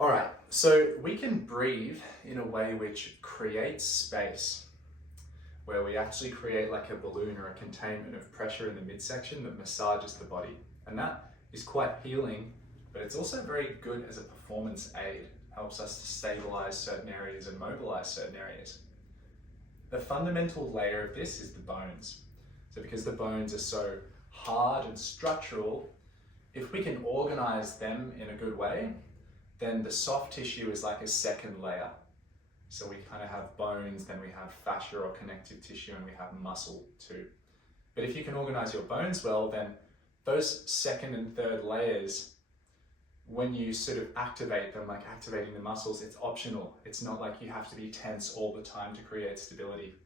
All right, so we can breathe in a way which creates space, where we actually create like a balloon or a containment of pressure in the midsection that massages the body. And that is quite healing, but it's also very good as a performance aid. Helps us to stabilize certain areas and mobilize certain areas. The fundamental layer of this is the bones. So because the bones are so hard and structural, if we can organize them in a good way, then the soft tissue is like a second layer. So we kind of have bones, then we have fascia or connective tissue, and we have muscle too. But if you can organize your bones well, then those second and third layers, when you sort of activate them, like activating the muscles, it's optional. It's not like you have to be tense all the time to create stability.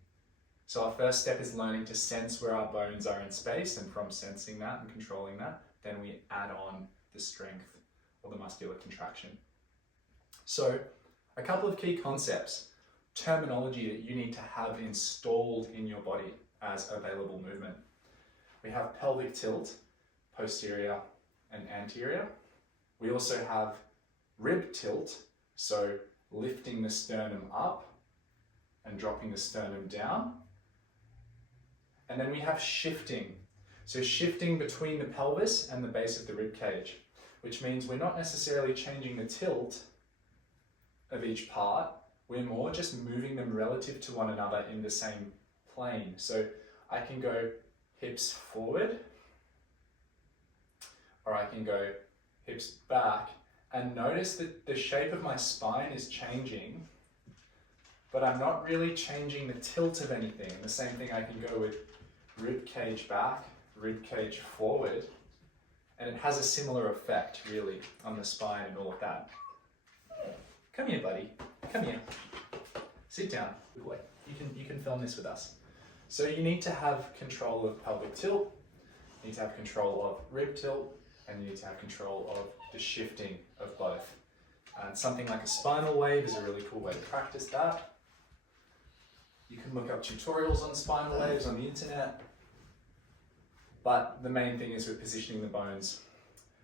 So our first step is learning to sense where our bones are in space, and from sensing that and controlling that, then we add on the strength or the muscular contraction. So a couple of key concepts, terminology that you need to have installed in your body as available movement. We have pelvic tilt, posterior and anterior. We also have rib tilt, so lifting the sternum up and dropping the sternum down. And then we have shifting. So shifting between the pelvis and the base of the rib cage, which means we're not necessarily changing the tilt of each part, we're more just moving them relative to one another in the same plane. So I can go hips forward, or I can go hips back, and notice that the shape of my spine is changing, but I'm not really changing the tilt of anything. And the same thing, I can go with rib cage back, rib cage forward, and it has a similar effect really on the spine and all of that. Come here, buddy. Come here. Sit down. Good boy. You can film this with us. So you need to have control of pelvic tilt, you need to have control of rib tilt, and you need to have control of the shifting of both. And something like a spinal wave is a really cool way to practice that. You can look up tutorials on spinal waves on the internet. But the main thing is we're positioning the bones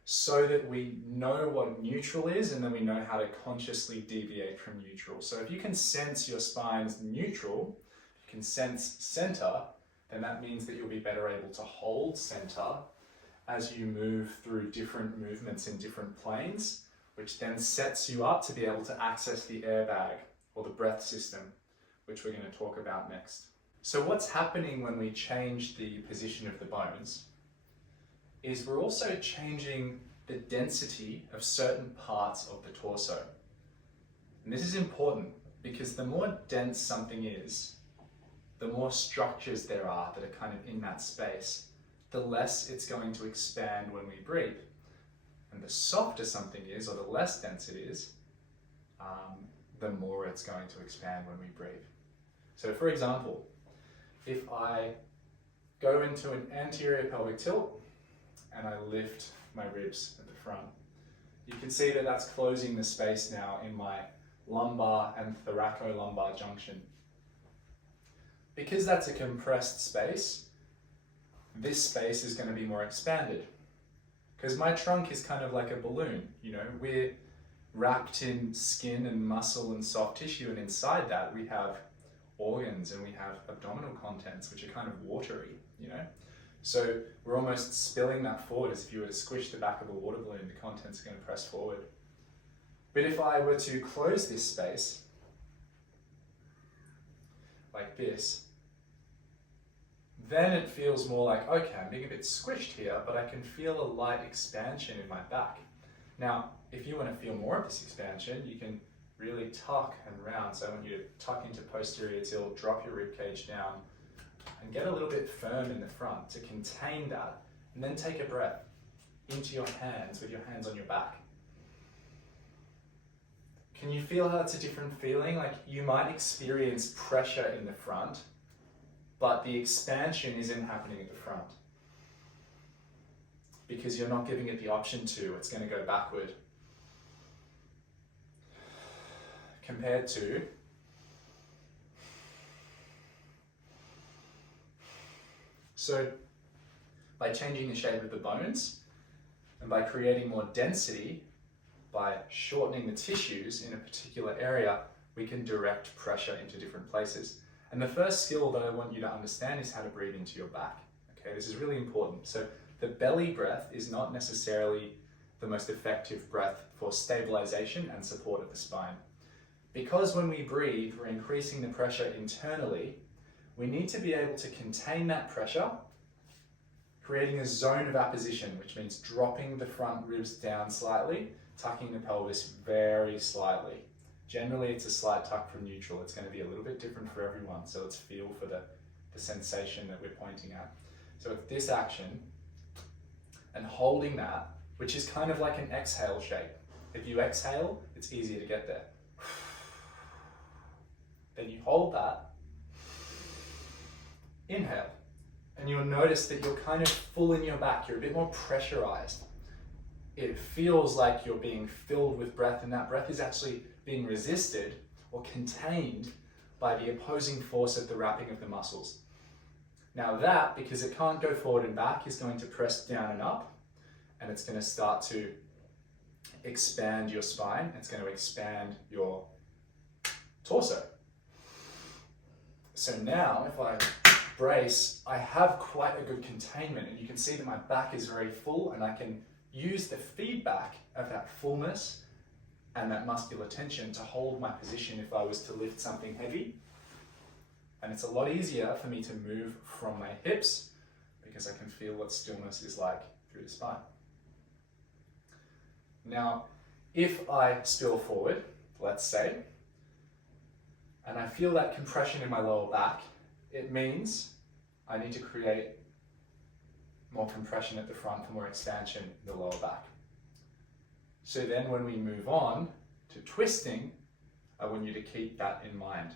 so that we know what neutral is, and then we know how to consciously deviate from neutral. So if you can sense your spine's neutral, you can sense center, then that means that you'll be better able to hold center as you move through different movements in different planes, which then sets you up to be able to access the airbag or the breath system, which we're going to talk about next. So what's happening when we change the position of the bones is we're also changing the density of certain parts of the torso. And this is important because the more dense something is, the more structures there are that are kind of in that space, the less it's going to expand when we breathe. And the softer something is, or the less dense it is, the more it's going to expand when we breathe. So for example, if I go into an anterior pelvic tilt and I lift my ribs at the front, you can see that that's closing the space now in my lumbar and thoracolumbar junction. Because that's a compressed space, this space is going to be more expanded. Because my trunk is kind of like a balloon, you know, we're wrapped in skin and muscle and soft tissue, and inside that we have organs and we have abdominal contents which are kind of watery, you know. So we're almost spilling that forward as if you were to squish the back of a water balloon, the contents are going to press forward. But if I were to close this space, like this, then it feels more like, okay, I'm being a bit squished here, but I can feel a light expansion in my back. Now, if you want to feel more of this expansion, you can really tuck and round. So I want you to tuck into posterior tilt, drop your rib cage down, and get a little bit firm in the front to contain that. And then take a breath into your hands with your hands on your back. Can you feel how it's a different feeling? Like you might experience pressure in the front, but the expansion isn't happening at the front because you're not giving it the option to. It's going to go backward. Compared to so by changing the shape of the bones and by creating more density, by shortening the tissues in a particular area, we can direct pressure into different places. And the first skill that I want you to understand is how to breathe into your back. Okay, this is really important. So the belly breath is not necessarily the most effective breath for stabilization and support of the spine. Because when we breathe, we're increasing the pressure internally, we need to be able to contain that pressure, creating a zone of apposition, which means dropping the front ribs down slightly, tucking the pelvis very slightly. Generally, it's a slight tuck from neutral. It's going to be a little bit different for everyone, so let's feel for the sensation that we're pointing at. So it's this action, and holding that, which is kind of like an exhale shape. If you exhale, it's easier to get there. Then you hold that, inhale, and you'll notice that you're kind of full in your back. You're a bit more pressurized. It feels like you're being filled with breath, and that breath is actually being resisted or contained by the opposing force of the wrapping of the muscles. Now that, because it can't go forward and back, is going to press down and up, and it's going to start to expand your spine. It's going to expand your torso. So now, if I brace, I have quite a good containment, and you can see that my back is very full, and I can use the feedback of that fullness and that muscular tension to hold my position if I was to lift something heavy. And it's a lot easier for me to move from my hips because I can feel what stillness is like through the spine. Now, if I spill forward, let's say, and I feel that compression in my lower back, it means I need to create more compression at the front for more expansion in the lower back. So then when we move on to twisting, I want you to keep that in mind.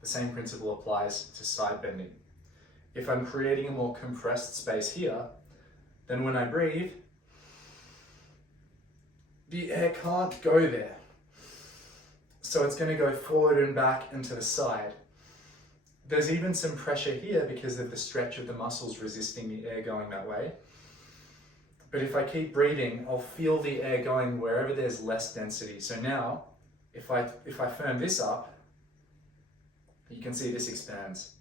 The same principle applies to side bending. If I'm creating a more compressed space here, then when I breathe, the air can't go there. So it's going to go forward and back and to the side. There's even some pressure here because of the stretch of the muscles resisting the air going that way. But if I keep breathing, I'll feel the air going wherever there's less density. So now, if I firm this up, you can see this expands.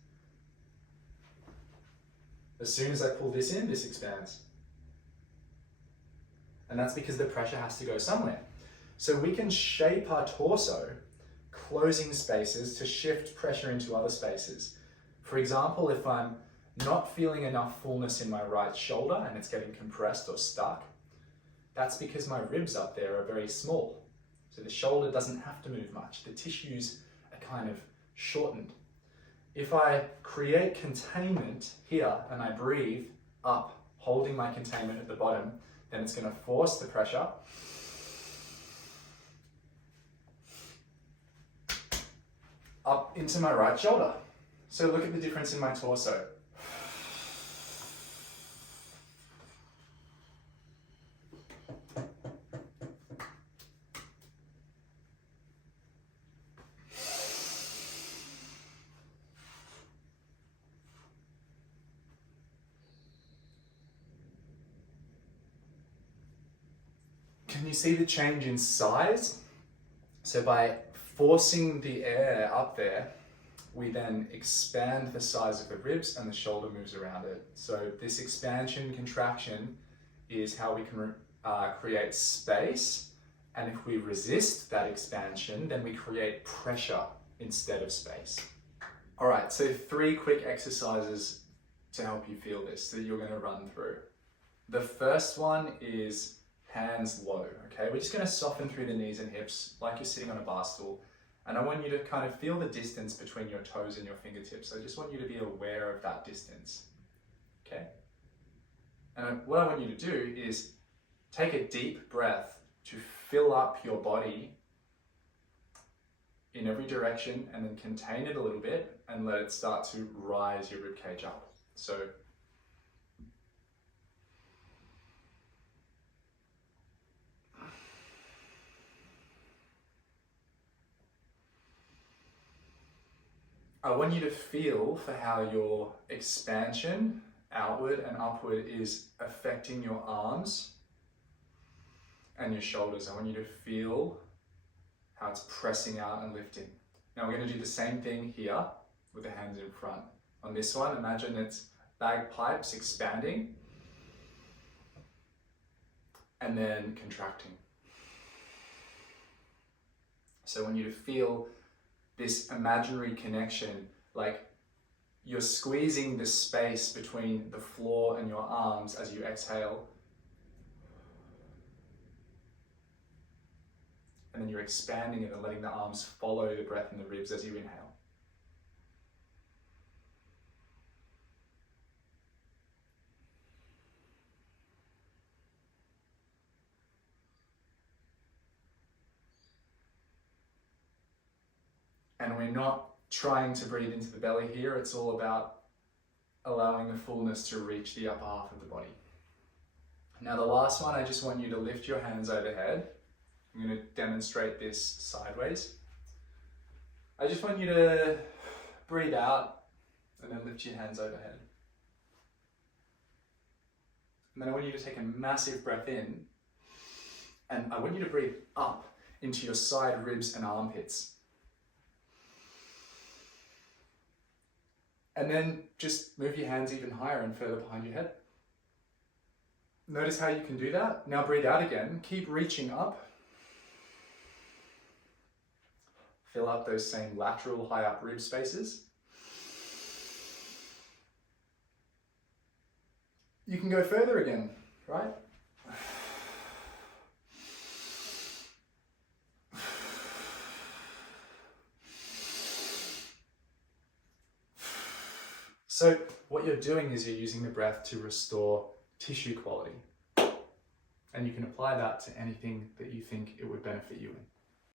As soon as I pull this in, this expands. And that's because the pressure has to go somewhere. So we can shape our torso, closing spaces to shift pressure into other spaces. For example, if I'm not feeling enough fullness in my right shoulder and it's getting compressed or stuck, that's because my ribs up there are very small. So the shoulder doesn't have to move much. The tissues are kind of shortened. If I create containment here and I breathe up, holding my containment at the bottom, then it's going to force the pressure up into my right shoulder. So look at the difference in my torso. Can you see the change in size? So by forcing the air up there, we then expand the size of the ribs and the shoulder moves around it. So this expansion contraction is how we can create space. And if we resist that expansion, then we create pressure instead of space. All right, so 3 quick exercises to help you feel this that you're going to run through. The first one is hands low, okay? We're just going to soften through the knees and hips like you're sitting on a bar stool. And I want you to kind of feel the distance between your toes and your fingertips. I just want you to be aware of that distance, okay? And what I want you to do is take a deep breath to fill up your body in every direction and then contain it a little bit and let it start to rise your ribcage up. So I want you to feel for how your expansion outward and upward is affecting your arms and your shoulders. I want you to feel how it's pressing out and lifting. Now we're going to do the same thing here with the hands in front. On this one, imagine it's bagpipes expanding and then contracting. So I want you to feel this imaginary connection, like you're squeezing the space between the floor and your arms as you exhale. And then you're expanding it and letting the arms follow the breath in the ribs as you inhale. And we're not trying to breathe into the belly here. It's all about allowing the fullness to reach the upper half of the body. Now the last one, I just want you to lift your hands overhead. I'm going to demonstrate this sideways. I just want you to breathe out and then lift your hands overhead. And then I want you to take a massive breath in, and I want you to breathe up into your side ribs and armpits. And then just move your hands even higher and further behind your head. Notice how you can do that. Now breathe out again. Keep reaching up. Fill up those same lateral high up rib spaces. You can go further again, right? So what you're doing is you're using the breath to restore tissue quality. And you can apply that to anything that you think it would benefit you in.